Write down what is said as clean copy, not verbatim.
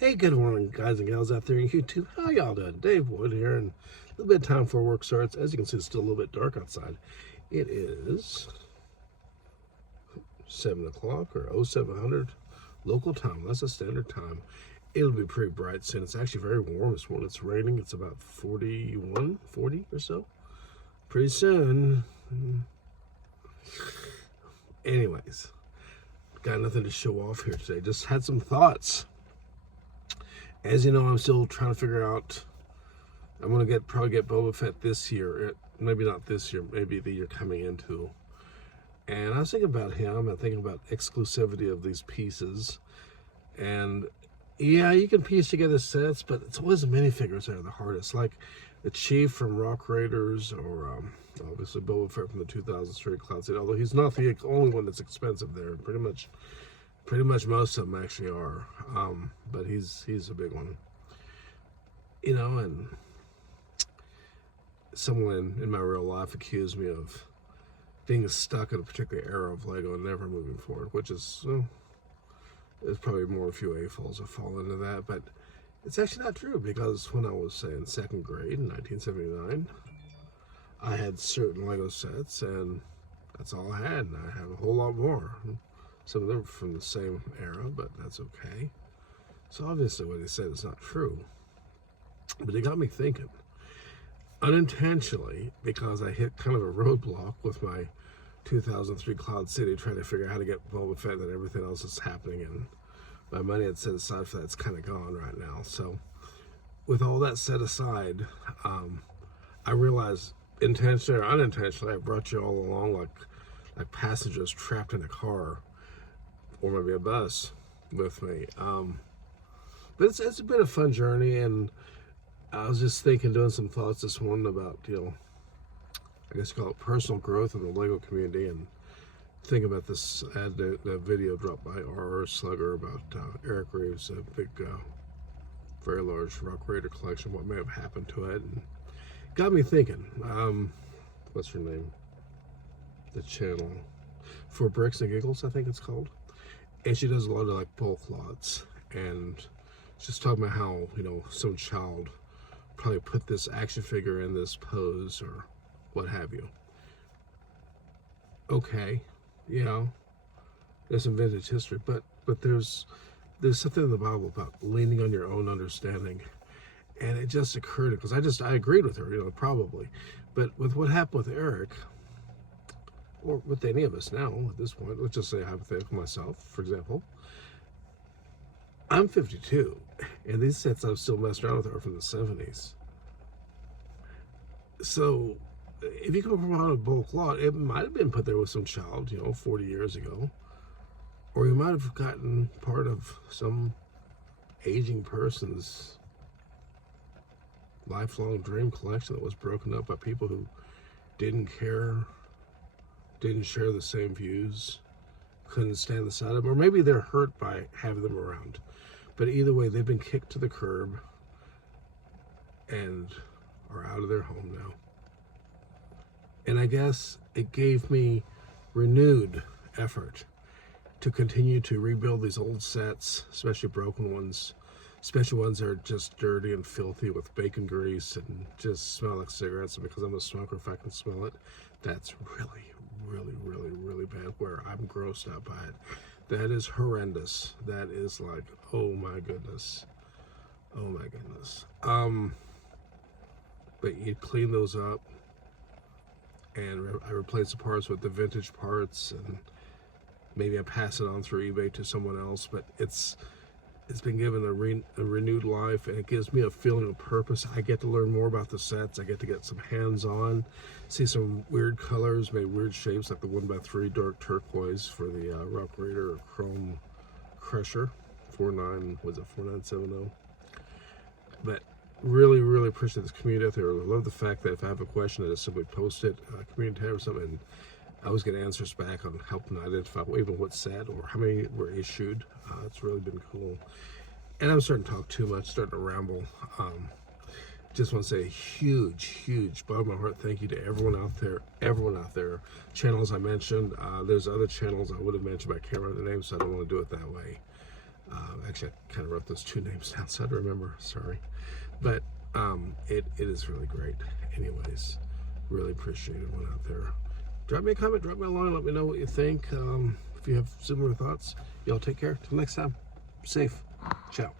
Hey, good morning, guys and gals out there in YouTube. How y'all doing? Dave Wood here, and a little bit of time before work starts. As you can see, it's still a little bit dark outside. It is 7 o'clock or 0700 local time. That's a standard time. It'll be pretty bright soon. It's actually very warm this morning. It's raining. It's about 41, 40 or so. Pretty soon. Anyways, got nothing to show off here today. Just had some thoughts. As you know, I'm still trying to figure out. I'm gonna probably get Boba Fett this year. Maybe not this year. Maybe the year coming into. And I was thinking about him and thinking about exclusivity of these pieces. And yeah, you can piece together sets, but it's always the minifigures that are the hardest. Like the Chief from Rock Raiders, or obviously Boba Fett from the 2003 Cloud City. Although he's not the only one that's expensive there. Pretty much most of them actually are. But he's a big one. You know, and someone in my real life accused me of being stuck in a particular era of Lego and never moving forward, which is, there's probably more a few A-falls that fall into that, but it's actually not true, because when I was, say, in second grade in 1979, I had certain Lego sets, and that's all I had, and I have a whole lot more. Some of them are from the same era, but that's okay. So obviously what he said is not true, but it got me thinking. Unintentionally, because I hit kind of a roadblock with my 2003 Cloud City, trying to figure out how to get Boba Fett and everything else that's happening, and my money I'd set aside for that's kind of gone right now. So with all that set aside, I realized, intentionally or unintentionally, I brought you all along like passengers trapped in a car or maybe a bus with me. But it's been a fun journey, and I was just doing some thoughts this morning about, I guess you call it personal growth in the Lego community, and think about this the video dropped by R.R. Slugger about Eric Reeves, a big, very large Rock Raider collection, what may have happened to it, and got me thinking. What's her name? The channel For Bricks and Giggles, I think it's called, and she does a lot of like bulk lots, and she's talking about how some child probably put this action figure in this pose or what have you. Okay, there's some vintage history, but there's something in the Bible about leaning on your own understanding, and it just occurred because I agreed with her, probably, but with what happened with Eric, or with any of us now at this point, let's just say hypothetical myself, for example, I'm 52, and these sets I've still messed around with are from the 70s. So if you come from out of bulk lot, it might have been put there with some child, 40 years ago. Or you might have gotten part of some aging person's lifelong dream collection that was broken up by people who didn't care, didn't share the same views, couldn't stand the sight of them, or maybe they're hurt by having them around. But either way, they've been kicked to the curb and are out of their home now. And I guess it gave me renewed effort to continue to rebuild these old sets, especially broken ones, especially ones that are just dirty and filthy with bacon grease and just smell like cigarettes. And because I'm a smoker, if I can smell it, that's really, really, really, really bad, where I'm grossed out by it. That is horrendous. That is like, oh my goodness. Oh my goodness. But you clean those up, and I replace the parts with the vintage parts, and maybe I pass it on through eBay to someone else, but it's been given a renewed life, and it gives me a feeling of purpose. I get to learn more about the sets. I get to get some hands-on, see some weird colors, made weird shapes, like the 1x3 dark turquoise for the Rock Raider Chrome Crusher, 4970. But really, really appreciate this community out there. I love the fact that if I have a question, I just simply post it, community tab or something, and I always get answers back on helping identify even what's said or how many were issued. It's really been cool. And I'm starting to talk too much, starting to ramble. Just want to say a huge, huge, bottom of my heart, thank you to everyone out there. Channels I mentioned, there's other channels I would have mentioned, but I can't remember the name, so I don't want to do it that way. Actually, I kind of wrote those two names down so I'd remember. Sorry. But it is really great. Anyways, really appreciate everyone out there. Drop me a comment, drop me a line, let me know what you think. If you have similar thoughts, y'all take care. Till next time, safe. Ciao.